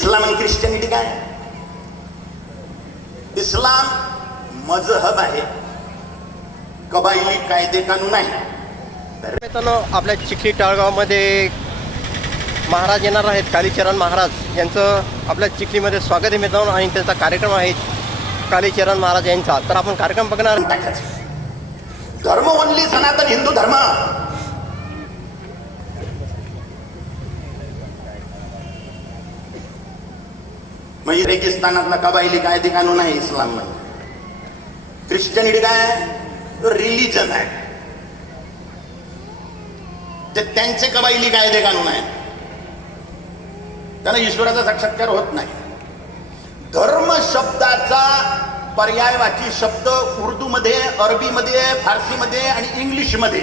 इस्लाम आणि ख्रिश्चनिटी काय? इस्लाम मजहब आहे, कबायली कायदे कानून आहे. मित्रांनो, आपल्या चिखली टाळगावमध्ये महाराज येणार आहेत. कालीचरण महाराज यांचं आपल्या चिखलीमध्ये स्वागत आहे मित्रांनो, आणि त्यांचा कार्यक्रम आहे कालीचरण महाराज यांचा. तर आपण कार्यक्रम बघणार. धर्म ओनली सनातन हिंदू धर्म. म्हणजे रेगिस्तानातला कबायली कायदे कानून आहे इस्लाम मध्ये. ख्रिश्चनिटी काय? रिलीजन आहे, ते त्यांचे कबायली कायदे कानून आहेत. त्यांना ईश्वराचा साक्षात्कार होत नाही. धर्म शब्दाचा पर्यायवाची शब्द उर्दूमध्ये, अरबीमध्ये, फारसीमध्ये आणि इंग्लिशमध्ये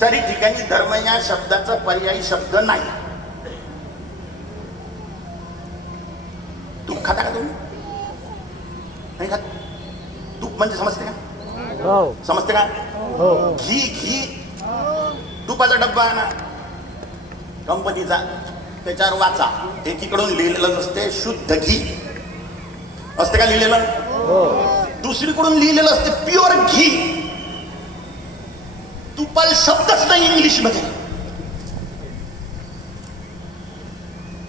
चारी ठिकाणी धर्म या शब्दाचा पर्यायी शब्द नाही. तूप खाता का तुम्ही? नाही खात? तूप म्हणजे समजते का? समजते का? घी घी तुपाचा डब्बा आहे ना कंपनीचा, त्याच्यावर वाचा, एकीकडून लिहिलेलं असते शुद्ध घी असते का लिहिलेलं, दुसरीकडून लिहिलेलं असते प्युअर घी. तुपाल शब्दच नाही इंग्लिश मध्ये.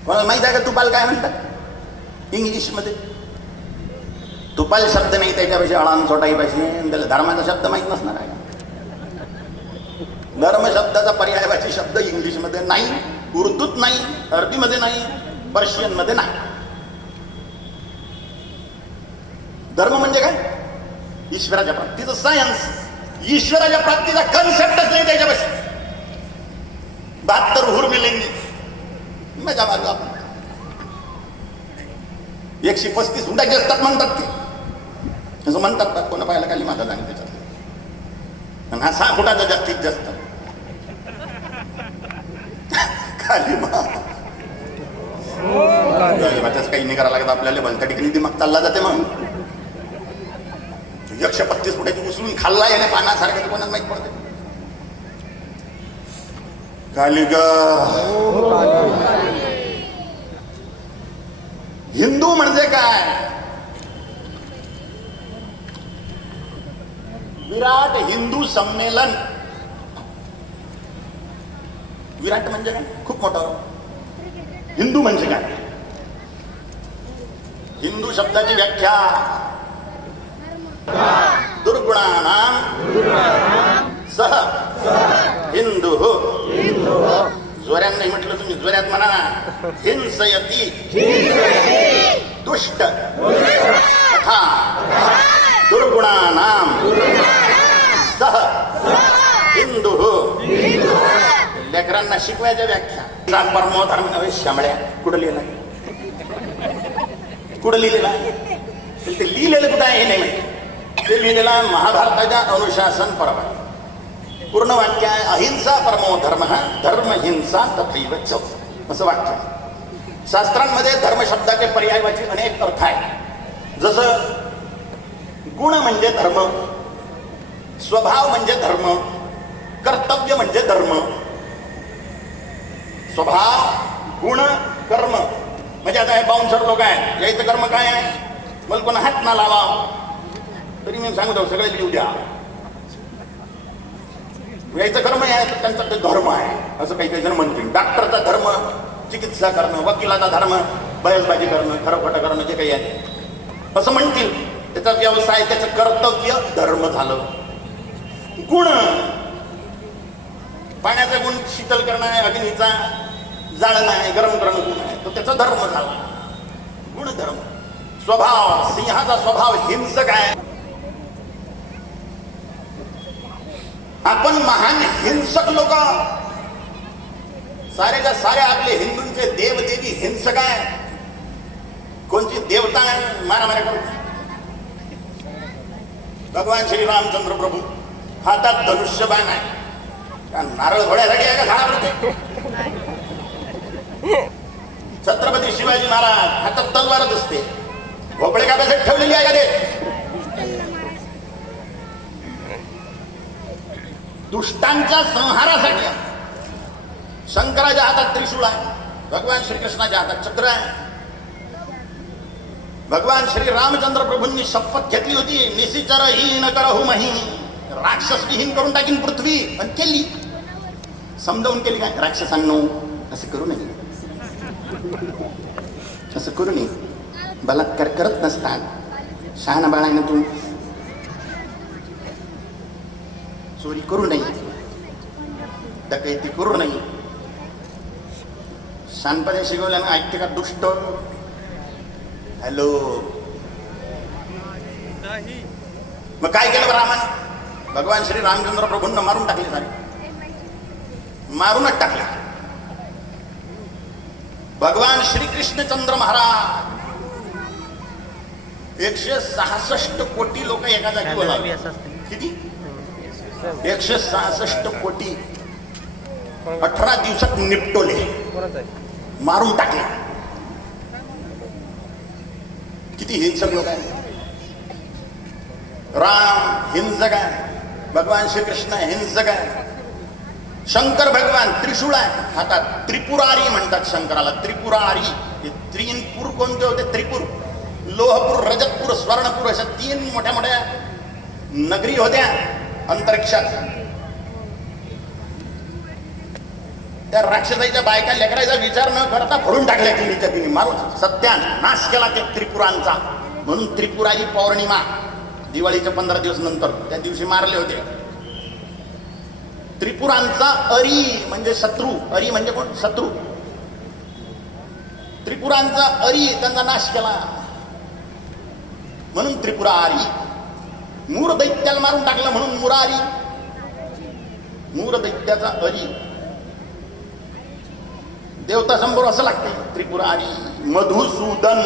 कोणाला माहित आहे का तुपाल काय म्हणतात इंग्लिश मध्ये? तुपाल शब्द नाही, त्याच्यापेक्षा अळान सोटाई पाहिजे. त्याला धर्माचा शब्द माहित नसणार आहे. धर्म शब्दाचा पर्यायवाची शब्द इंग्लिश मध्ये नाही, उर्दूत नाही, अरबीमध्ये नाही, पर्शियन मध्ये नाही. धर्म म्हणजे काय? ईश्वराच्या प्राप्तीचं सायन्स. ईश्वराच्या प्राप्तीचा कन्सेप्टच नाही त्याच्यापाशी. 72 हुर मिळेंगे मजा मारू आपण. 135 हुंडाचे असतात म्हणतात ते, असं म्हणतात. कोणा पाहायला खाली माझा आणि त्याच्यात हा 6 फुटाचा जास्तीत जास्त खाली त्याच काही नाही करायला लागत आपल्याला. भलत्या ठिकाणी दिमाग चालला जाते. मग 135 फुटाची उचलून खाल्ला याने पानासारखं कोणाला माहित पडते. खाली ग हिंदू म्हणजे काय? विराट हिंदू संमेलन. विराट म्हणजे काय? खूप मोठं. हिंदू म्हणजे काय? हिंदू शब्दाची व्याख्या दुर्गुणानां सह हिंदू. जोऱ्यात नाही म्हटलं तुम्ही, जोऱ्यात म्हणा. हिंसयती दुष्ट तथा दुर्गुणानां सह हिंदू. लेकरांना शिकवायच्या व्याख्या. परमो धर्म नव्हे शामळ्या. कुठं लिहिलं? कुठं लिहिलेलं आहे? ते लिहिलेलं कुठं आहे हे नाही माहिती. ते लिहिलेलं महाभारताच्या अनुशासन पर्व. पूर्ण वाक्य आहे अहिंसा परमो धर्म, धर्म हिंसा तथैव च, असं वाक्य आहे. शास्त्रांमध्ये धर्म शब्दाचे पर्यायवाची अनेक अर्थ आहे. जसं गुण म्हणजे धर्म, स्वभाव म्हणजे धर्म, कर्तव्य म्हणजे धर्म. स्वभाव, गुण, कर्म. म्हणजे आता हे बाउन्सर लोक आहेत, यायचं कर्म काय आहे? मला कोणा हात ना लावा तरी मी सांगतो सगळे लिहू द्या. यायचं कर्म आहे तर त्यांचा ते धर्म आहे असं काही काही जण म्हणतील. डॉक्टरचा धर्म चिकित्सा करणं, वकिलाचा धर्म बयसबाजी करणं, खरं खोटं करणं, जे काही आहे असं म्हणतील. त्याचा व्यवसाय, त्याचं कर्तव्य धर्म झालं. गुण, पाण्याचा गुण शीतल करणं आहे, अग्नीचा जाळणं आहे, गरम करणं गुण आहे, तो त्याचा धर्म झाला. गुणधर्म. स्वभाव, सिंहाचा स्वभाव हिंसक आहे. आपण महान हिंसक लोक, सारेच्या सारे आपले हिंदूंचे देवदेवी हिंसक आहे. कोणची देवता आहे मारामाऱ्या करतो? भगवान श्री रामचंद्र प्रभू हातात धनुष्यबाण आहे. नारळ घोड्यासाठी आहे का झाडावरती? छत्रपती शिवाजी महाराज हातात तलवारच असते. भोपळे काप्यासाठी ठेवलेली आहे का ते? दुष्टांच्या संहारासाठी. शंकराच्या हातात त्रिशूळ आहे. भगवान श्रीकृष्णाच्या हातात चक्र आहे. भगवान श्री रामचंद्र प्रभूंनी शपथ घेतली होती, निशिचरहीन करहु मही, राक्षस विहीन करून टाकीन पृथ्वी. पण केली, समजावून केली. काय राक्षसांनो असं करू नये, असं करू नये, बलात्कार करत नसतात, शहाणा बाळा आहे ना तू, चोरी करू नये, डकैती करू नये. शानपणे शिकवल्यानं ऐकते का दुष्ट? हॅलो. मग काय केलं रामान? भगवान श्री रामचंद्र प्रभूंना मारून टाकले, सारे मारूनच टाकले. भगवान श्री कृष्णचंद्र महाराज 166 कोटी लोक एका जागी बोलावले. किती? 166 कोटी 18 दिवसात निपटवले, मारून टाकले. किती हिंसक लोक आहे. राम हिंसक आहे, भगवान श्रीकृष्ण हिंसक आहे. शंकर भगवान त्रिशूळ आहे हातात, त्रिपुरारी म्हणतात शंकराला. त्रिपुरारी. तीन पूर कोणते होते? त्रिपूर, लोहपूर, रजतपूर, स्वर्णपूर, अशा 3 मोठ्या मोठ्या नगरी होत्या अंतरिक्षात. त्या राक्षसाच्या बायका लेकराचा विचार न करता फोडून टाकल्या तिन्हीच्या तिन्ही, मारून सत्यानाश केला त्या त्रिपुरांचा. म्हणून त्रिपुरारी पौर्णिमा दिवाळीच्या 15 दिवस नंतर त्या दिवशी मारले होते. त्रिपुरांचा अरी म्हणजे शत्रू. अरी म्हणजे कोण? शत्रू. त्रिपुरांचा अरी, त्यांचा नाश केला म्हणून त्रिपुरारी. मूर दैत्याला मारून टाकलं म्हणून मुरारी. मूर दैत्याचा अरी. देवता समोर असं लागते त्रिपुरारी. मधुसूदन,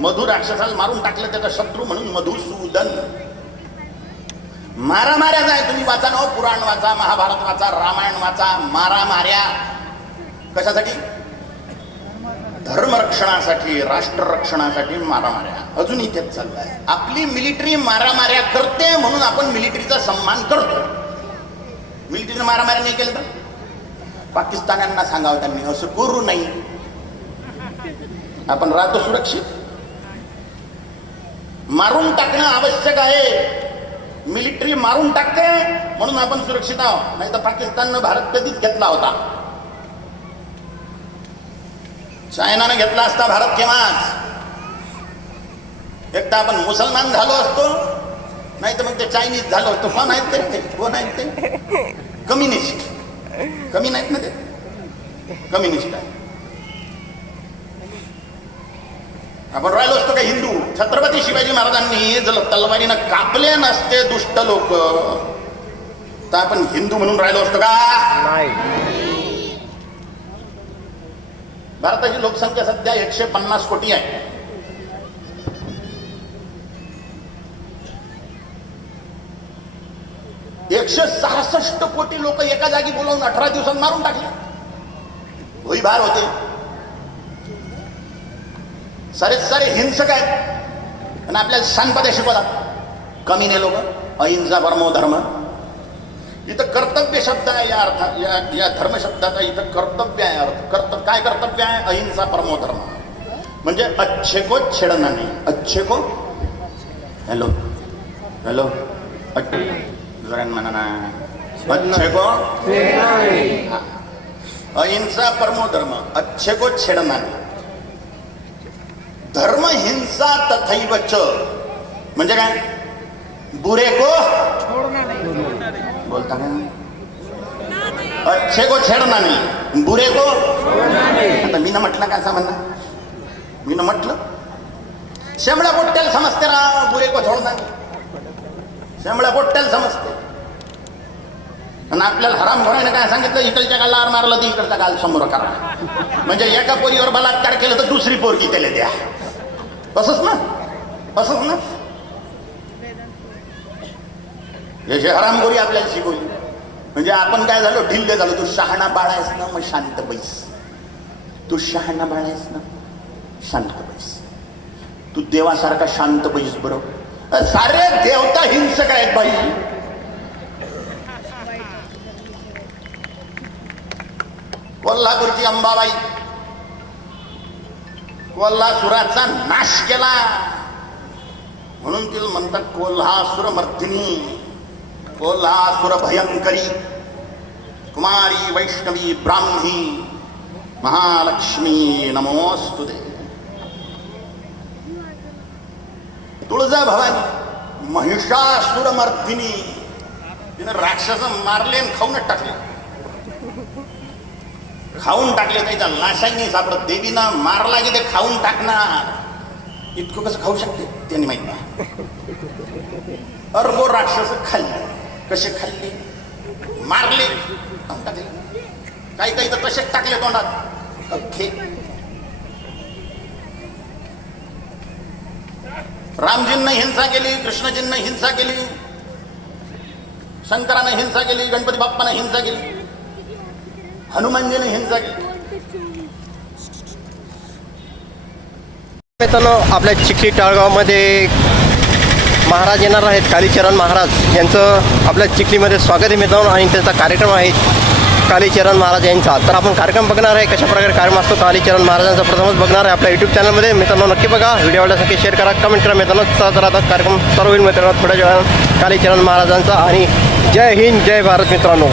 मधु राक्षसाला मारून टाकलं, त्याचा शत्रू म्हणून मधुसूदन. मारामाऱ्याच आहे. तुम्ही वाचा ना, पुराण वाचा, महाभारत वाचा, रामायण वाचा. मारामाऱ्या कशासाठी? धर्मरक्षणासाठी, राष्ट्ररक्षणासाठी मारामाऱ्या. अजून इथेच चाललाय. आपली मिलिटरी मारामाऱ्या करते म्हणून आपण मिलिटरीचा सन्मान करतो. मिलिटरीने मारामाऱ्या नाही केलं तर पाकिस्तान्यांना सांगावं त्यांनी असं करू नये. आपण राहतो सुरक्षित. मारून टाकणं आवश्यक आहे. मिलिटरी मारून टाकते म्हणून आपण सुरक्षित आहोत. नाही तर पाकिस्ताननं भारत कधीच घेतला होता. चायनानं घेतला असता भारत केव्हाच. एकदा आपण मुसलमान झालो असतो, नाही तर मग ते चायनीज झालो असतो. कोण आहेत ते? कोण आहेत ते? कम्युनिस्ट. कमी नाहीत ना ते, कम्युनिस्ट आहे. आपण राहिलो असतो का हिंदू. छत्रपती शिवाजी महाराजांनी जर तलवारीनं कापले नसते दुष्ट लोक तर आपण हिंदू म्हणून राहिलो असतो का? नाही. भारताची लोकसंख्या सध्या 150 कोटी आहे. एकशे 66 कोटी लोक एका जागी बोलावून 18 दिवसात मारून टाकले. भुईभार होते. सारे हिंसक आहेत आणि आपल्याला शानपणे शिकवतात. कमीने लोक. अहिंसा परमो धर्म. इथं कर्तव्य शब्द आहे. या अर्थ या धर्म शब्दाचा इथं कर्तव्य आहे. अर्थ काय कर्तव्य आहे? अहिंसा परमो धर्म. म्हणजे अच्छे को छेडना नाही. अच्छे को हॅलो हॅलो म्हणा ना. अच्छे को अहिंसा परमो धर्म. अच्छे को छेडना नाही. धर्म हिंसा तथैव च म्हणजे काय? बुरे को बोलता का? अच्छे को छेडना नाही, बुरे को. आता मी न म्हटलं काय समजणार? मी न म्हटलं शेंबड्या पोट्ट्याला समजते राव. बुरे को छोडणार. शेंबड्या पोट्ट्याला समजते. आणि आपल्याला हरामखोराने काय सांगितलं? इकडच्या गालावर मारलं तर इकडचा गाल समोर करा. म्हणजे एका पोरीवर बलात्कार केलं तर दुसरी पोरगी त्याला द्या. असंच ना? असंच ना? हे हरामखोरी आपल्याला शिकवली. म्हणजे आपण काय झालो? ढिल्ले झालो. तू शहाणा बाळायस ना, मग शांत बैस. तू शहाणा बाळायस ना, शांत बैस. तू देवासारखा शांत बैस. बरोबर. सारे देवता हिंसक आहेत बाई. कोल्हापूरची अंबाबाई कोल्हासुराचा नाश केला, म्हणून तिला म्हणतात कोल्हासुर मर्दिनी, कोल्हासुर भयंकरी, कुमारी वैष्णवी ब्राह्मी महालक्ष्मी नमोस्तुते. तुळजा भवानी महिषासुर मर्दिनी, तिने राक्षस मारले आणि खाऊनच टाकले, खाऊन टाकले. त्याच्या लाशाही नाही सापडत. देवीनं मारला की ते खाऊन टाकणार. इतकं कसं खाऊ शकते त्यांनी माहित नाही. अरबो राक्षस खाल्ले. कसे खाल्ले? मारले, खाऊन टाकले. काही काही तर तसेच टाकले तोंडात अख्खे. रामजींना हिंसा केली, कृष्णजींना हिंसा केली, शंकरानं हिंसा केली, गणपती बाप्पानं हिंसा केली, हनुमानजीने हिंसा केली. मित्रांनो, आपल्या चिखली टाळगावमध्ये महाराज येणार आहेत. कालीचरण महाराज यांचं आपल्या चिखलीमध्ये स्वागत आहे मित्रांनो, आणि त्यांचा कार्यक्रम आहे कालीचरण महाराज यांचा. तर आपण कार्यक्रम बघणार आहे, कशा प्रकारे कार्यक्रम असतो कालीचरण महाराजांचा प्रथमच बघणार आहे आपल्या यूट्यूब चॅनलमध्ये. मित्रांनो नक्की बघा, व्हिडिओ आवडल्यासाठी शेअर करा, कमेंट करा. मित्रांनो तर आता कार्यक्रम सर्व होईल मित्रांनो थोड्या वेळा कालीचरण महाराजांचा. आणि जय हिंद, जय भारत मित्रांनो.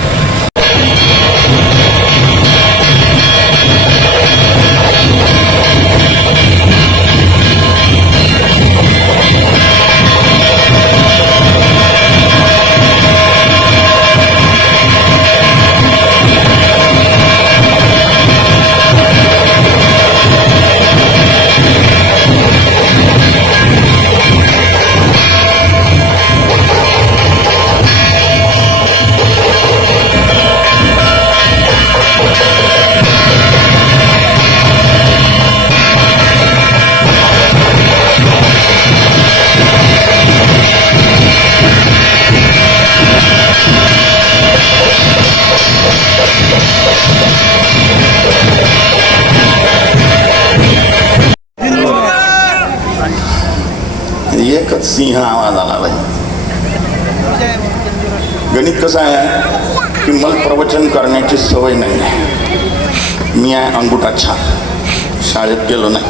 एकच सिंह आवाज आला बाई. गणित कसं आहे की मला प्रवचन करण्याची सवय नाही आहे. मी आहे अंगुठा छाप, शाळेत गेलो नाही.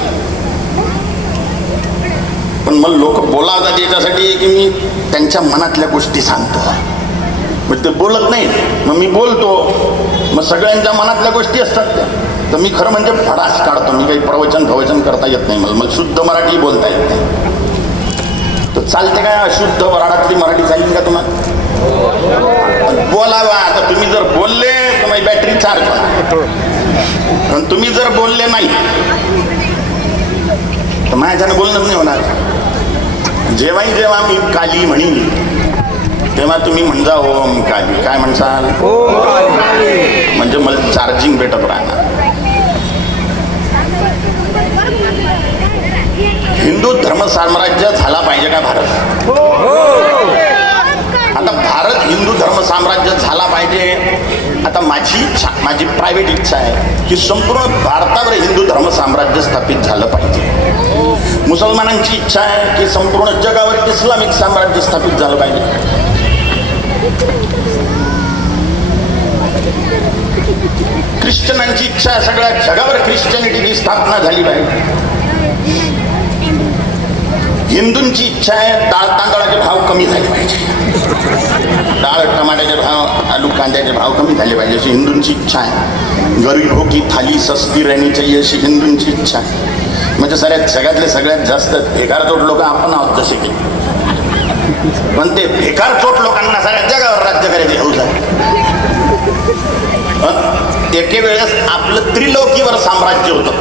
पण मला लोक बोलावतात याच्यासाठी की मी त्यांच्या मनातल्या गोष्टी सांगतो. मग ते बोलत नाही, मग मी बोलतो. मग सगळ्यांच्या मनातल्या गोष्टी असतात त्या. तर मी खरं म्हणजे भडास काढतो. मी काही प्रवचन करता येत नाही. मला शुद्ध मराठी बोलता येत नाही. तर चालते काय अशुद्ध वराडातली मराठी चालेल का तुम्हाला? बोलावा. आता तुम्ही जर बोलले तर माझी बॅटरी चार्ज होणार, पण तुम्ही जर बोलले नाही तर माझ्याच्यानं बोलणंच नाही होणार. जेव्हा मी काली म्हणीन तेव्हा तुम्ही म्हणजा ओम काली. काय म्हणसाल? म्हणजे मला चार्जिंग भेटत राहणार. हिंदू धर्म साम्राज्य झाला पाहिजे का भारत? आता भारत हिंदू धर्म साम्राज्य झाला पाहिजे. आता माझी इच्छा, माझी प्रायव्हेट इच्छा आहे की संपूर्ण भारतावर हिंदू धर्म साम्राज्य स्थापित झालं पाहिजे. मुसलमानांची इच्छा आहे की संपूर्ण जगावर इस्लामिक साम्राज्य स्थापित झालं पाहिजे. ख्रिश्चनांची इच्छा आहे सगळ्या जगावर ख्रिश्चनिटीची स्थापना झाली पाहिजे. हिंदूंची इच्छा आहे डाळ तांदळाचे भाव कमी झाले पाहिजे, डाळ टमाट्याचे भाव, आलू कांद्याचे भाव कमी झाले पाहिजे अशी हिंदूंची इच्छा आहे. गरीबों की थाली सस्ती रहनी चाहिए अशी हिंदूंची इच्छा आहे. म्हणजे साऱ्या जगातले सगळ्यात जास्त बेकारचोट लोक आपण आहोत जसे की. पण ते बेकारचोट लोकांना साऱ्या जगावर राज्य करायचे हौस आहे. एके वेळेस आपलं त्रिलोकीवर साम्राज्य होतं.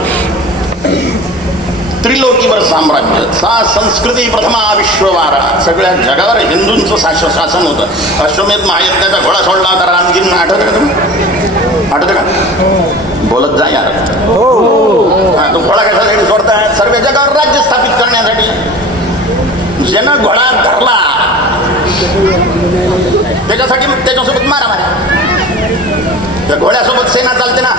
त्रिलोकीवर साम्राज्य, सा संस्कृती प्रथमा विश्ववारा. सगळ्या जगावर हिंदूंचं शासन होतं. अश्वमेध महायज्ञाचा घोडा सोडला होता रामजींना. आठवतं का तुम्ही? आठवतं का? बोलत जा यार. तो घोडा कशासाठी सोडताय? सर्व जगावर राज्य स्थापित करण्यासाठी. ज्यानं घोडा धरला त्याच्यासाठी त्याच्यासोबत मारामारी. त्या घोड्यासोबत सेना चालते ना.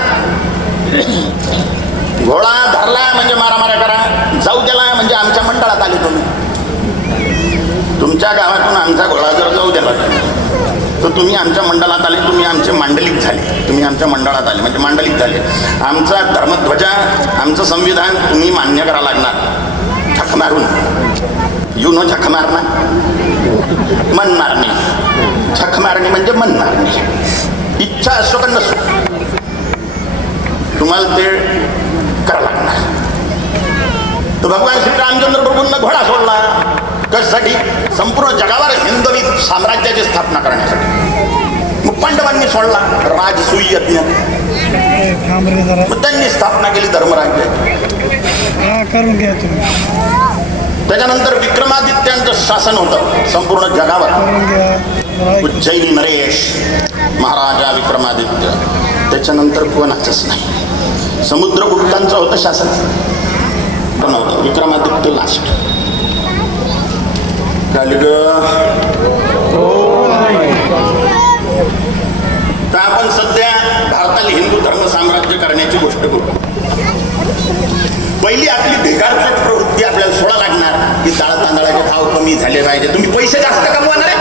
घोडा धरला म्हणजे मारामाऱ्या करा. जाऊ द्याला म्हणजे आमच्या मंडळात आले तुम्ही. तुमच्या गावातून आमचा घोडा जर जाऊ द्याला तर तुम्ही आमच्या मंडळात आले, तुम्ही आमचे मांडलिक झाले, तुम्ही आमच्या मंडळात आले म्हणजे मांडलिक झाले. आमचा धर्मध्वजा, आमचं संविधान तुम्ही मान्य करा लागणार. झक मारून यू नो झक मारणार, म्हणणार नाही. झक मारणे म्हणजे म्हणणार नाही. इच्छा असो का नसो तुम्हाला ते करा लागणार. तर भगवान श्री रामचंद्र प्रभूंना घोडा सोडला कशासाठी? संपूर्ण जगावर हिंदवी साम्राज्याची स्थापना करण्यासाठी. मग पांडवांनी सोडला राजसूय यज्ञ, मग त्यांनी स्थापना केली धर्मराज्य. करून घ्या तुम्ही. त्याच्यानंतर विक्रमादित्यांचं शासन होतं संपूर्ण जगावर. उज्जैनी नरेश महाराजा विक्रमादित्य. त्याच्यानंतर कोणाचंच नाही. समुद्रगुप्तांचं होतं शासन, पण होतं विक्रमादित्य लास्ट. तर आपण सध्या भारताला हिंदू धर्म साम्राज्य करण्याची गोष्ट करू. पहिली आपली भिकारचोट प्रवृत्ती आपल्याला सोडा लागणार की डाळ तांदळाचे भाव कमी झाले पाहिजे. तुम्ही पैसे जास्त कमवणार आहे.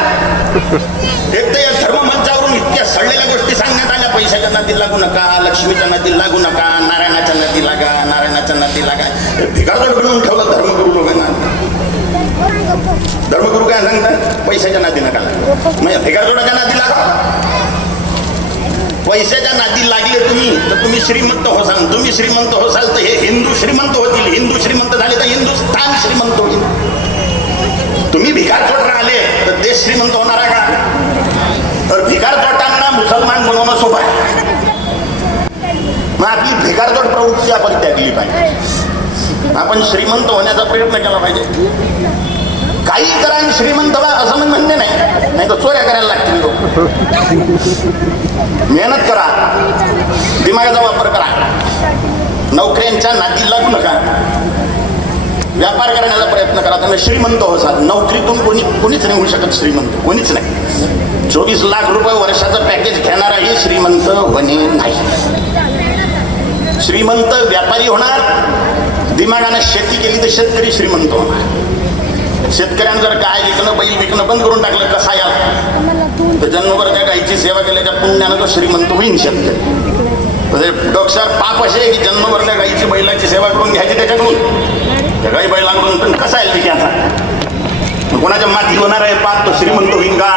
एक तर या धर्ममंचावरून इतक्या सडलेल्या गोष्टी सांगण्यात आल्या. पैशाच्या नादी लागू नका, लक्ष्मीच्या नादी लागू नका, नारायणाच्या नादी लागा, नारायणाच्या नादी लागा. भिकारचोट बनवून ठेवलं धर्मगुरू लोकांना. धर्मगुरू काय सांगतात? पैशाच्या नादी नका म्हणजे भिकारचोटाच्या नादी लागा. पैशाच्या नादी लागले तुम्ही तर तुम्ही श्रीमंत होसाल. तुम्ही श्रीमंत होसाल तर हे हिंदू श्रीमंत होतील. हिंदू श्रीमंत झाले तर हिंदुस्थान श्रीमंत होईल. तुम्ही भिकारचोट राहिले तर देश श्रीमंत होणार आहे का? तर भिकारचोटांना मुसलमान बनवणं सोपं आहे. मग आपली भिकारचोट प्रवृत्ती आपण त्यागली पाहिजे. आपण श्रीमंत होण्याचा प्रयत्न केला पाहिजे. काही करा आणि श्रीमंत व्हा असं म्हणणे नाही, नाही तर चोऱ्या करायला लागतील लोक. मेहनत करा, दिमागाचा वापर करा, नोकऱ्यांच्या नादी लागू नका, व्यापार करण्याचा प्रयत्न करा. त्यामुळे श्रीमंत होसाल. नोकरीतून कोणीच नाही होऊ शकत श्रीमंत, कोणीच नाही. 24 लाख रुपये वर्षाचं पॅकेज घेणाराही श्रीमंत होणे नाही. श्रीमंत व्यापारी होणार. दिमागानं शेती केली तर शेतकरी श्रीमंत होणार. शेतकऱ्यांना जर गाय विकणं बैल विकणं बंद करून टाकलं कसा याल तर जन्मभर त्या गायीची सेवा केल्याच्या पुण्यानं तो श्रीमंत होईन शेतकरी. डोक्यावर पाप असे की जन्मभर त्या गायीची बैलाची सेवा करून घ्यायची त्याच्याकडून. त्या गाई बैलांकडून पण कसा येईल विचारता? कोणाच्या माती होणार आहे पाप तो श्रीमंत होईन का?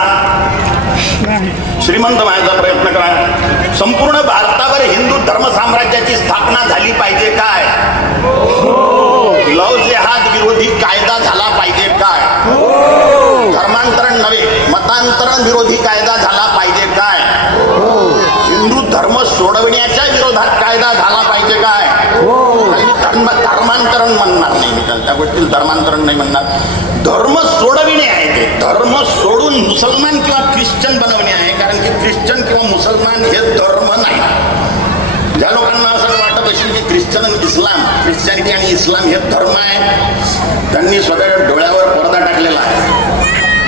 श्रीमंत व्हायचा प्रयत्न करा. संपूर्ण भारतावर हिंदू धर्म साम्राज्याची स्थापना झाली पाहिजे काय? लव जेहाद विरोधी कायदा झाला पाहिजे काय? धर्मांतरण नव्हे मतांतरण विरोधी कायदा झाला पाहिजे काय? हिंदू धर्म सोडवण्याच्या विरोधात कायदा झाला पाहिजे काय? धर्मांतरण म्हणणार नाही मी त्या गोष्टीला धर्मांतरण नाही म्हणणार. धर्म सोडविणे आहे. ते धर्म सोडून मुसलमान किंवा ख्रिश्चन बनवणे आहे. कारण की ख्रिश्चन किंवा मुसलमान हे धर्म नाही. ज्या लोकांना असं वाटत असेल की ख्रिश्चॅनिटी आणि इस्लाम हे धर्म आहे, त्यांनी स्वतःच्या डोळ्यावर पडदा टाकलेला आहे.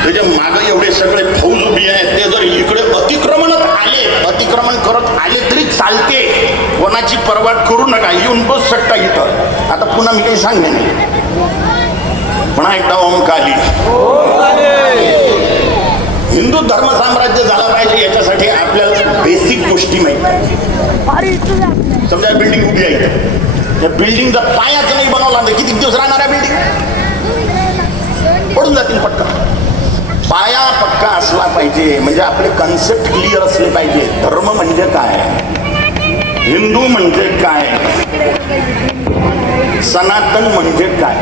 त्याच्या मागं एवढे सगळे फौज उभी आहेत. ते जर इकडे अतिक्रमण करत आले तरी चालते. कोणाची पर्वा करू नका, येऊन बस शकता इथं. आता पुन्हा मी काही सांगणे नाही. पुन्हा एकदा ओम काली. हिंदू धर्म साम्राज्य झालं पाहिजे याच्यासाठी आपल्याला बेसिक गोष्टी माहिती पाहिजे. समजा बिल्डिंग उभी आहे, त्या बिल्डिंगचा पायाच नाही बनवला तर किती दिवस राहणार आहे बिल्डिंग? पडून जातील पटकन. पाया पक्का असला पाहिजे. म्हणजे आपले कन्सेप्ट क्लिअर असले पाहिजे. धर्म म्हणजे काय, हिंदू म्हणजे काय, सनातन म्हणजे काय,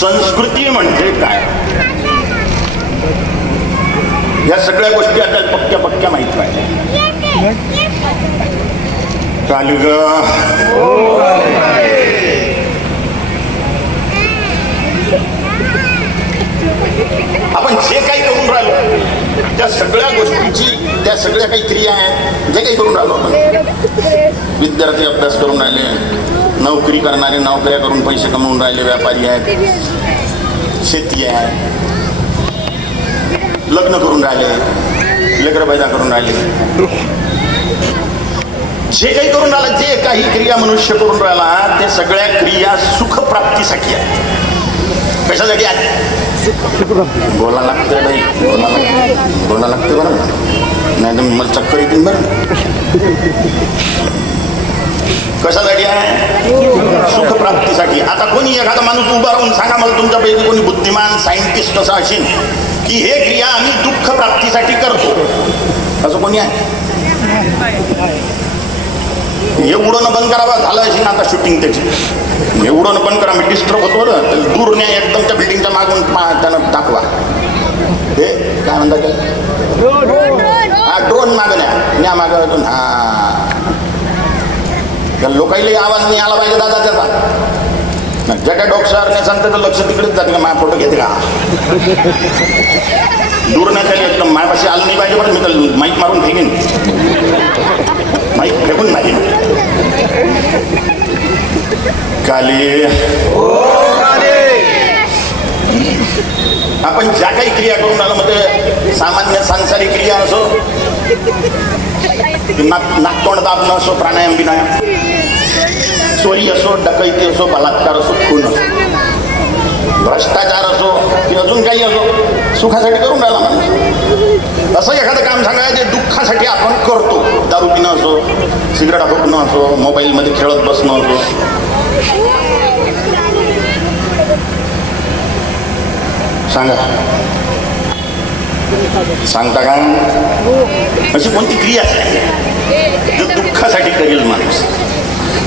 संस्कृती म्हणजे काय, या सगळ्या गोष्टी आपल्याला पक्क्या माहित पाहिजे. चालू ग आपण जे काही करून राहिलो त्या सगळ्या गोष्टीची, त्या सगळ्या काही क्रिया आहेत जे काही करून राहिलो आपण. विद्यार्थी अभ्यास करून राहिले, नोकरी करणारे नोकऱ्या करून पैसे कमवून राहिले, व्यापारी आहेत, शेती आहे, लग्न करून राहिले, लेकरं पैदा करून राहिले, जे काही करून राहिला, जे काही क्रिया मनुष्य करून राहिला ते सगळ्या क्रिया सुखप्राप्तीसाठी आहेत. कशासाठी आहेत? बोला लागतं भाई, बोला लागतं बरं. नाही तर मला चक्कर येतील बरं. कशासाठी आहे? सुखप्राप्तीसाठी. आता कोणी एखादा माणूस उभा राहून सांगा मला तुमच्यापैकी कोणी बुद्धिमान सायंटिस्ट असं असेल की हे क्रिया आम्ही दुःख प्राप्तीसाठी करतो, असं कोणी आहे? हे उडवणं बंद करावं झालं असेल आता शूटिंग त्याची. हे उडवणं बंद करा, मी डिस्टर्ब होतो बरं. तर दूर न्या एकदम त्या बिल्डिंगच्या मागून त्यानं दाखवा. हे काय म्हणतात हा ड्रोन मागं न्या मागं. हा लोकांना आवाज नाही आला पाहिजे दादा त्याचा. ज्या काय डॉक्टर नाही सांगते तर लक्ष तिकडेच जाते का माझा फोटो घेते का. दूर नाही त्याला एकदम माझ्यापाशी आलं नाही पाहिजे. पण मी तर माईक मारून फेकेन, माईक फेकून मागेन. काली आपण ज्या काही क्रिया करून राहिलो म्हणजे सामान्य सांसारिक क्रिया असो, नाकतोंड दाबणं असो, प्राणायाम बिनायाम, चोरी असो, डकैती असो, बलात्कार असो, खून असो, भ्रष्टाचार असो की अजून काही असो, सुखासाठी करून राहिला माणूस. असं एखादं काम सांगा जे दुःखासाठी आपण करतो. दारू पिणं असो, सिगरेट फुकणं असो, मोबाईलमध्ये खेळत बसणं असो. सांगा, सांगता का? अशी कोणती क्रिया आहे जो दुःखासाठी करेल माणूस?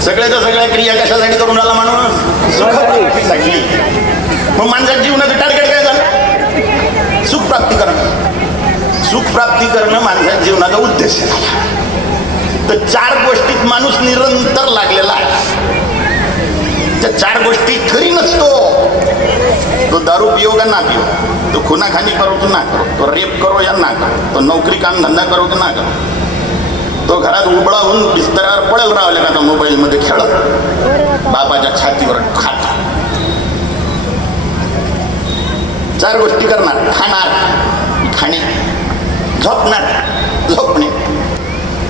सगळ्याच्या सगळ्या क्रिया कशासाठी करून राहिला माणूस? सुखप्राप्तीसाठी. मग माणसाच्या जीवनाचं टार्गेट काय झालं? सुखप्राप्ती करणं. सुखप्राप्ती करणं माणसाच्या जीवनाचा उद्देश झाला. तर 4 गोष्टीत माणूस निरंतर लागलेला आहे. त्या 4 गोष्टी खरी नसतो. तो दारू पिओ का ना पिओ, तो खुनाखानी करो की ना करो, तो रेप करो या ना करो, तो नोकरी काम धंदा करो की ना करो, तो घरात उबळा होऊन बिस्तरावर पडेल राहिला का, तो मोबाईलमध्ये खेळत बाबाच्या छातीवर खात. 4 गोष्टी करणार. खाणार, खाणे, झोपणार, झोपणे,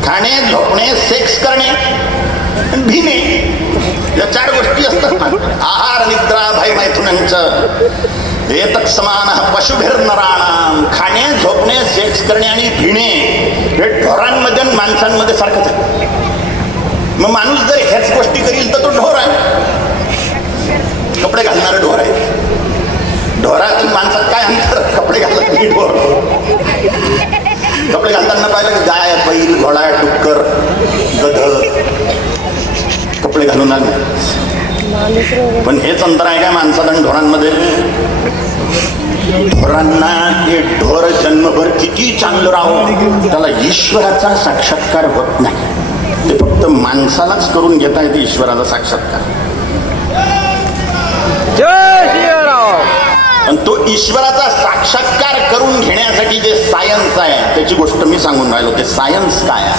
खाणे, झोपणे, सेक्स करणे, भिणे. या 4 गोष्टी असतात ना. आहार, निद्रा, भय, मैथुनांचं एक समान पशुभिर्नराणाम. खाणे, झोपणे, सेक्स करणे आणि भिणे हे ढोरांमध्ये आणि माणसांमध्ये सारखंच आहे. मग माणूस जर ह्याच गोष्टी करील तर तो ढोर आहे. कपडे घालणारे ढोर आहे. ढोरात आणि माणसात काय अंतर? कपडे घालत नाही ढोर. कपडे घालताना पाहिलं की गाय, बैल, घोडा, डुक्कर, गध कपडे घालून आले. पण हेच अंतर आहे काय माणसात आणि ढोरांमध्ये? ढोरांना ते ढोर जन्मभर किती चांगलं राहो, त्याला ईश्वराचा साक्षात्कार होत नाही. ते फक्त माणसालाच करून घेता येते ईश्वराचा साक्षात्कार. आणि तो ईश्वराचा साक्षात्कार करून घेण्यासाठी जे सायन्स आहे त्याची गोष्ट मी सांगून राहिलो. ते सायन्स काय आहे?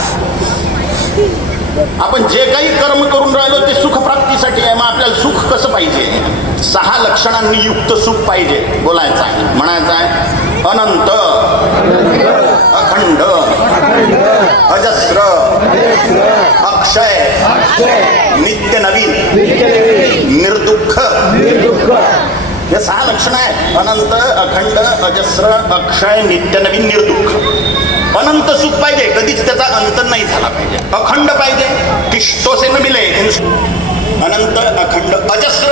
आपण जे काही कर्म करून राहिलो ते सुखप्राप्तीसाठी आहे. मग आपल्याला सुख कसं पाहिजे? 6 लक्षणांनी युक्त सुख पाहिजे. बोलायचं आहे, म्हणायचं आहे. अनंत, अखंड, अजस्र, अक्षय, नित्य नवीन, निर्दुःख. हे 6 लक्षणं आहेत. अनंत, अखंड, अजस्र, अक्षय, नित्य नवीन, निर्दुःख. अनंत सुख पाहिजे, कधीच त्याचा अंत नाही झाला पाहिजे. अखंड पाहिजे, किष्टो से न मिले. अनंत, अखंड, अजस्र.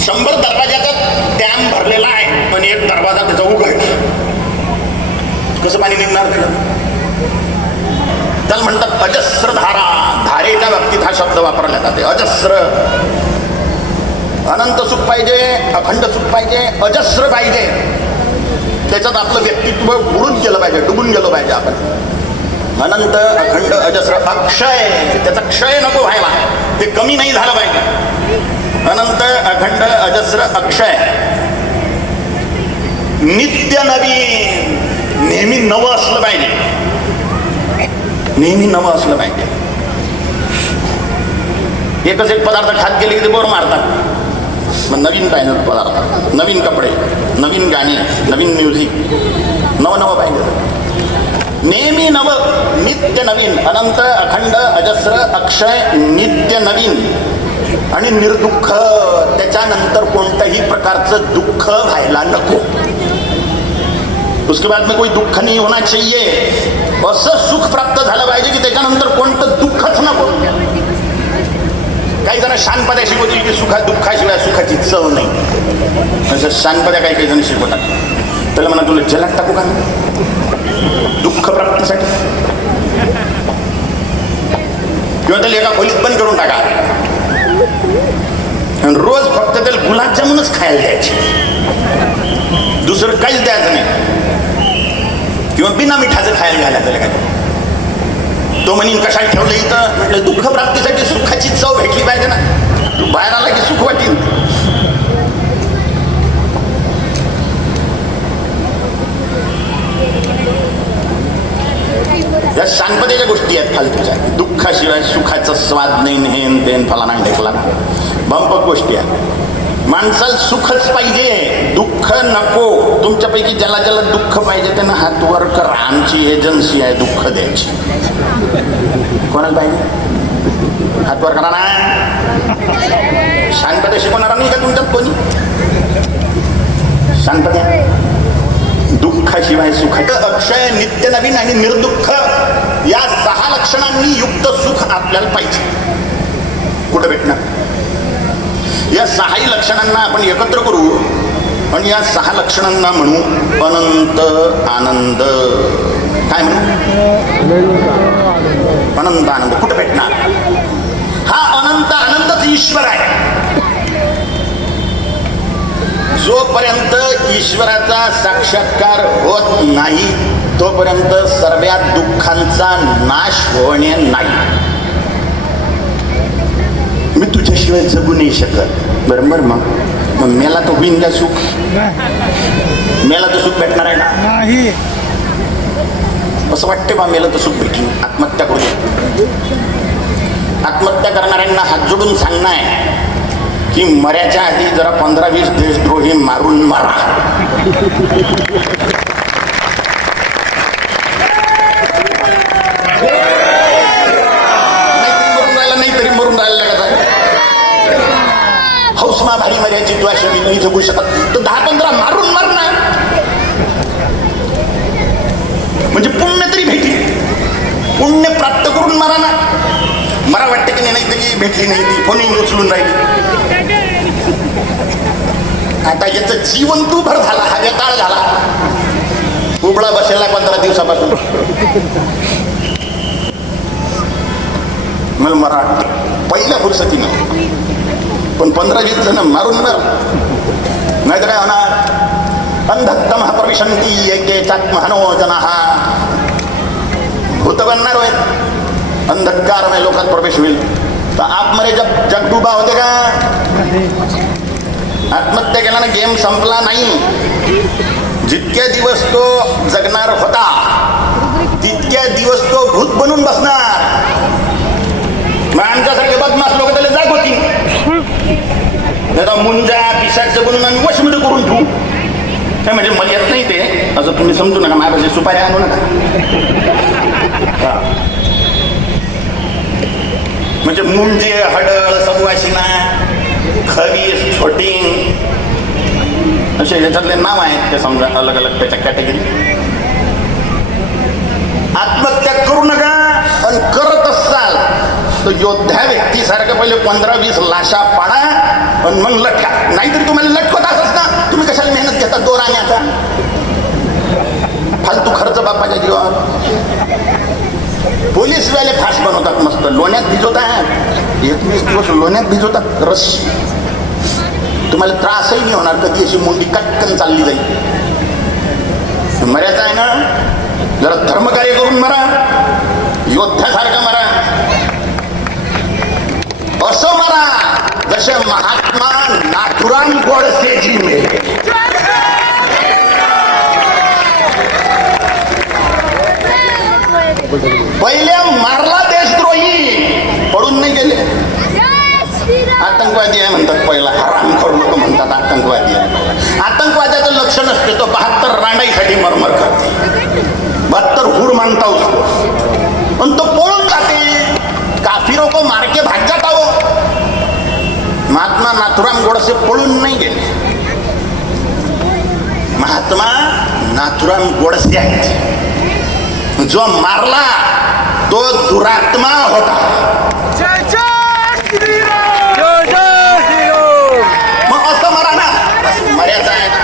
100 दरवाजाचा डॅम भरलेला आहे पण एक दरवाजा त्याचा उघड. कसं पाणी निघणार त्याला? त्याला म्हणतात अजस्र धारा. धारेच्या बाबतीत हा शब्द वापरला जाते, अजस्र. अनंत सुख पाहिजे, अखंड सुख पाहिजे, अजस्र पाहिजे. त्याच्यात आपलं व्यक्तित्व बुडून गेलं पाहिजे, डुबून गेलं पाहिजे आपण. अनंत, अखंड, अजस्र, अक्षय. त्याचा क्षय नको व्हायला, ते कमी नाही झालं पाहिजे. अनंत, अखंड, अजस्र, अक्षय. नित्य नवीन. नेहमी नवं असलं पाहिजे. नेहमी नवं असलं पाहिजे. एकच एक पदार्थ खात गेले की ते बोर मारतात. मग नवीन पाहिजे पदार्थ, नवीन कपडे, नवीन गाणी, नवीन म्युझिक, नवं पाहिजे. नेहमी नवं, नित्य नवीन. अनंत, अखंड, अजस्र, अक्षय, नित्य नवीन आणि निर्दुःख. त्याच्यानंतर कोणत्याही प्रकारचं दुःख व्हायला नको. उसके बाद में कोई दुःख नहीं होना चाहिए, असं सुख प्राप्त झालं पाहिजे की त्याच्यानंतर कोणतं दुःखच नको. काही जण शानपद्या शिकवतील की दुःखाशिवाय सुखाची चव नाही, असं शानपद्या काही जण शिकवतात. त्याला म्हणा तुला जलात टाकू का दुःख प्राप्तीसाठी, किंवा त्याला एका खोलीत बंद करून टाका आणि रोज फक्त त्याला गुलाबजामुनच खायला द्यायचे, दुसरं काहीच द्यायचं नाही, किंवा बिना मिठाचं खायला घ्यायला त्याला काय. तो म्हणीन कशाला ठेवलं इथं, म्हटलं दुःख प्राप्तीसाठी सुखाची चव भेटली पाहिजे ना, तू बाहेर आला की सुख वाटेल. या शानपतेच्या गोष्टी आहेत फालतूच्या. दुःखाशिवाय सुखाचा स्वाद नाही, हेन तेन फलाना ढेकला बंपक गोष्टी आहेत. माणसाला सुखच पाहिजे, दुःख नको. तुमच्यापैकी ज्याला ज्याला दुःख पाहिजे त्यांना हात वर करा, आमची एजन्सी आहे दुःख द्यायची. कोणाला पाहिजे हात वर करा ना. शांतपणे शिकवणारा नाही का तुमच्यात कोणी? शांतपणे दुःखाशिवाय सुख, अक्षय, नित्य नवीन आणि निर्दुःख या 6 लक्षणांनी युक्त सुख आपल्याला पाहिजे. कुठं भेटणार? या 6 लक्षणांना आपण एकत्र करू आणि या 6 लक्षणांना म्हणू अनंत आनंद. काय म्हणू? अनंत आनंद. कुठं भेटणार? हा अनंत आनंदच ईश्वर आहे. जोपर्यंत ईश्वराचा साक्षात्कार होत नाही तोपर्यंत सर्व दुःखांचा नाश होणे नाही. मी तुझ्याशिवाय जगू नाही शकत. बरोबर. मग मेला तो होईन का सुख? मेला तर सुख भेटणार आहे ना? नाही. असं वाटते बा मेलं तर सुख भेटली, आत्महत्या करू दे. आत्महत्या करणाऱ्यांना हात जोडून सांगणं आहे की मऱ्याच्या आधी जरा 15-20 देशद्रोही मारून मारा. नाही तरी मरून राहिला का? हौसमा भारी मर्याची तू अशा नाही जगू शकत तर 10-15 मारून मार ना, म्हणजे पुण्य तरी भेटली. पुण्य प्राप्त करून मारा ना. मला वाटतं की नाही तरी भेटली नाही, ती फोनही उचलून राहिली. आता याचं जीवन तू भर झाला, हा व्यताळ झाला, उबळा बसेला 15 दिवसापासून. मला मरा पहिल्या फुरसतीनं, पण 15-20 जण मारून मार, नाहीतर काय होणार? अंधत्तम प्रविशंती एकेचात्महनो जनाः. भूत बनणार होय, अंधकार में लोकात प्रवेश होईल. तर आपमध्ये जग डुबा होते का? आत्महत्या केल्यानं गेम संपला नाही. जितक्या दिवस तो जगणार होता तितक्या दिवस तो भूत बनून बसणार. मग आमच्यासारखे बदमाश लोक त्याला जाग होती, मुंजा पिशाचं बनून आम्ही वशमध्ये करून ठेवू. काय म्हणजे मला येत नाही ते असं तुम्ही समजू नका. माझ्यापाशी सुपारी आणू नका. म्हणजे मुंजे, हडळ, समुवाशिना, खवीस, छोटिंग असे याच्यातले नाव आहेत ते समजा, अलग अलग त्याच्या कॅटेगरी. आत्महत्या करू नका. आणि करत असाल तर योद्ध्या व्यक्तीसारखं पहिले 15-20 लाशा पाडा आणि मग लटका. नाहीतरी तुम्हाला लटकत असत ना, तुम्ही कशाला मेहनत घेता दोर आणण्याचा? फालतू खर्च बापाच्या जीवावर. पोलीस वाले फास बनवतात मस्त, लोण्यात भिजवतात, 21 दिवस लोण्यात भिजवतात रस. तुम्हाला त्रासही नाही होणार, कधी अशी मुंडी कटकन चालली जाईल. मर्यादा आहे ना, जरा धर्मकार्य करून मरा, योद्ध्यासारखं मरा. असं मरा जसे महात्मा नाथुराम गोडसेजी मेले. पहिल्या मारला देशद्रोही, पडून नाही गेले. आतंकवादी आहे म्हणतात, पहिला हरामखोर लोक म्हणतात आतंकवादी आहे. आतंकवाद्याचं लक्ष नसते, तो 72 रांडाईसाठी मरमर करते, 72 हुर मानता उसको, पण तो पळून जाते. काफिरों को मार के भाग जाता हो. महात्मा नाथुराम गोडसे पळून नाही गेले. महात्मा नाथुराम गोडसे आहेत. जो मारला तो दुरात्मा होता. मग असं मरा ना, मर्यादा आहे ना.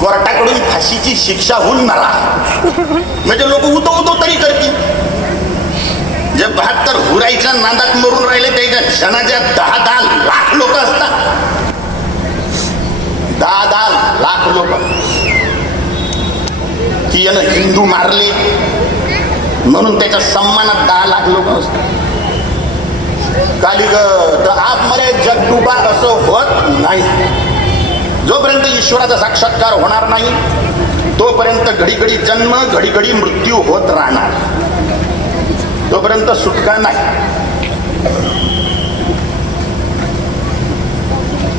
कोर्टाकडून फाशीची शिक्षा होऊन मरा म्हणजे लोक उतो तरी करतील. जे 72 हुराईच्या नादात मरून राहिले त्याच्या क्षणाच्या 10 लाख लोक असतात. 10 लाख लोक की यानं हिंदू मारले म्हणून त्याच्या सन्मानात 10 लाख लोक असतात. कालिग तर आप मरे जग डुबा असं होत नाही. जोपर्यंत ईश्वराचा साक्षात्कार होणार नाही तोपर्यंत घडी जन्म घडी मृत्यू होत राहणार. तोपर्यंत सुटका नाही.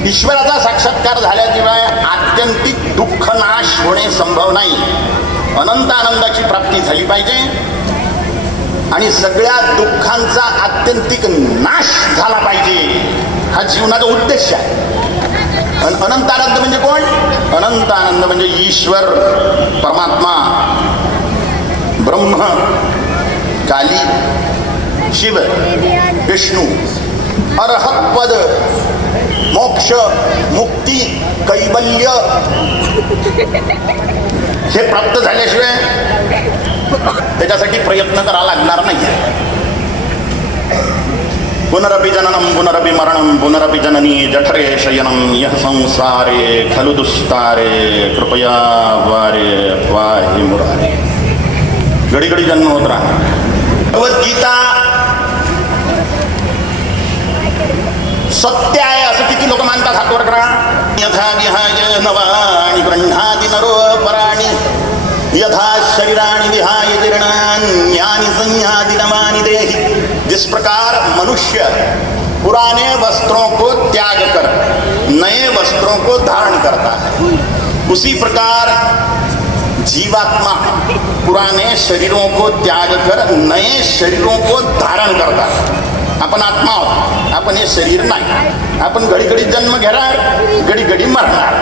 ईश्वराचा साक्षात्कार झाल्याशिवाय आत्यंतिक दुःख नाश होणे संभव नाही. अनंत आनंदाची प्राप्ती झाली पाहिजे आणि सगळ्या दुःखांचा आत्यंतिक नाश झाला पाहिजे. हा जीवनाचा उद्देश आहे. अनंत आनंद म्हणजे कोण? अनंत आनंद म्हणजे ईश्वर, परमात्मा, ब्रह्म, काली, शिव, विष्णू, अरहत्पद, मोक्ष, मुक्ती, कैवल्य हे प्राप्त झाल्याशिवाय त्याच्यासाठी प्रयत्न करावा लागणार नाही. पुनरपि जननम पुनरपि मरणम पुनरपि जननी जठरे शयनम यह संसारे खलु दुस्तारे कृपया वारे वाहि मुरारे. घडी जन्म होत राहा. भगवद्गीता सत्य आहे असं किती लोक मानतात? हातवर करा. यथा विहाय नवानि ब्रह्मादि नरो पराणि यथा शरीराणि विहाय जीर्णान्यानि संयाति नवानि देहि. जिस प्रकार मनुष्य पुराने वस्त्रों को त्याग कर नए वस्त्रों को धारण करता है, उसी प्रकार जीवात्मा पुराने शरीरों को त्याग कर नए शरीरों को धारण करता है. आपण आत्मा आहोत, आपण हे शरीर नाही. आपण घडी जन्म घेणार, घडी मरणार.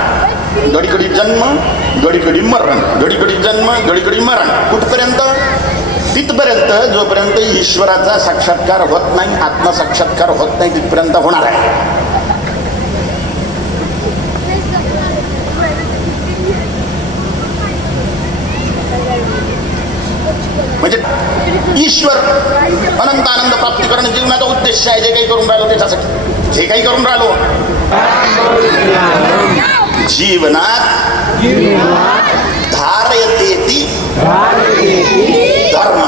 घडी जन्म घडी मरण, घडी जन्म घडी मरण. कुठपर्यंत? तिथपर्यंत जोपर्यंत ईश्वराचा साक्षात्कार होत नाही, आत्मसाक्षात्कार होत नाही, तिथपर्यंत होणार आहे. म्हणजे ईश्वर अनंत आनंद प्राप्ती करणं जीवनाचा उद्देश आहे. जे काही करून राहिलो त्याच्यासाठी, जे काही करून राहिलो जीवनात धारयतेति धर्म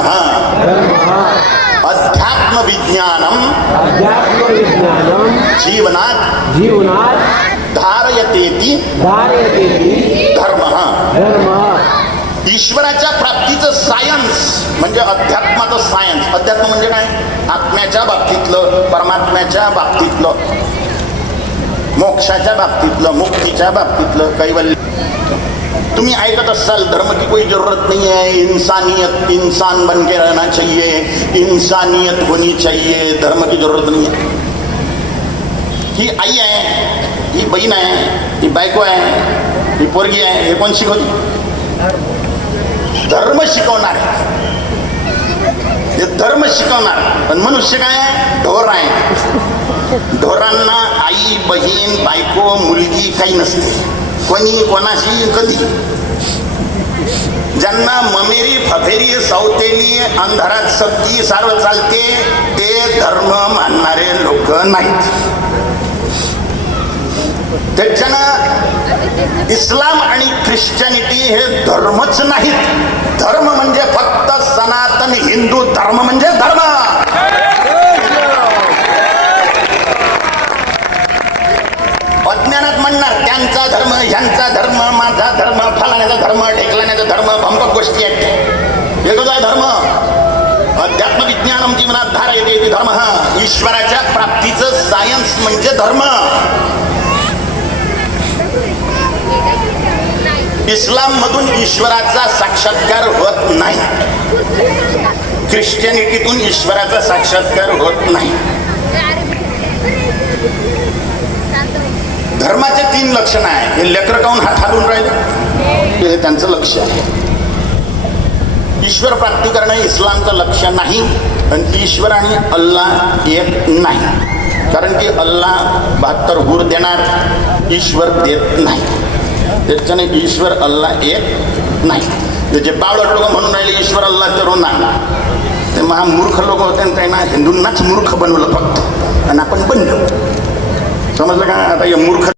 अध्यात्म विज्ञानम जीवनात धारयतेति धर्म. ईश्वराच्या प्राप्तीचं सायन्स म्हणजे अध्यात्माचं सायन्स. अध्यात्म म्हणजे काय? आत्म्याच्या बाबतीतलं, परमात्म्याच्या बाबतीतलं, मोक्षाच्या बाबतीतलं, मुक्तीच्या बाबतीतलं, कैवल्य. तुम्ही ऐकत असाल धर्म की कोई जरूरत नहीं है, इंसानियत इंसान बन के रहना चाहिए, इंसानियत होनी चाहिए, धर्म की जरूरत नहीं है. ही आई आहे, ही बहीण आहे, ही बायको आहे, ही पोरगी आहे, हे कोण शिकवते? धर्म शिकवणार. हे धर्म शिकवणार. पण मनुष्य काय आहे? ढोर आहे. ढोरांना आई, बहीण, बायको, मुलगी काही नसते. कोणी कोणाशी कधी. ज्यांना ममेरी, फफेरी, सौतेली, अंधारात सत्ती सारं चालते ते धर्म मानणारे लोक नाहीत. त्याच्यानं इस्लाम आणि ख्रिश्चनिटी हे धर्मच नाहीत. धर्म म्हणजे फक्त सनातन हिंदू धर्म म्हणजे धर्म. अज्ञानात म्हणणार त्यांचा धर्म, ह्यांचा धर्म, माझा धर्म, फलाण्याचा धर्म, ढेकलाण्याचा धर्म, भंपक गोष्टी आहेत. एकच आहे धर्म. अध्यात्म विज्ञानम जीवनात धारयते धर्म. ईश्वराच्या प्राप्तीचं सायन्स म्हणजे धर्म. इस्लाम मधून ईश्वराचा साक्षात्कार होत नाही. ख्रिश्चनिटीतून ईश्वराचा साक्षात्कार होत नाही. धर्माचे 3 लक्षणं आहे. हे लेकर काऊन हात हालून राहिले, हे त्यांचं लक्ष आहे. ईश्वर प्राप्ती करणं इस्लामचं लक्ष नाही. आणि ईश्वर आणि अल्लाह एक नाही, कारण की अल्लाह 72 हूर देणार, ईश्वर देत नाही. त्याच्याने ईश्वर अल्लाह एक नाही. ते जे बावळट लोक म्हणून राहिले ईश्वर अल्लाह तर होणार, ते महामूर्ख लोक होते आणि त्यांना हिंदूंनाच मूर्ख बनवलं फक्त, आणि आपण बनलो. समजलं का? आता हे मूर्ख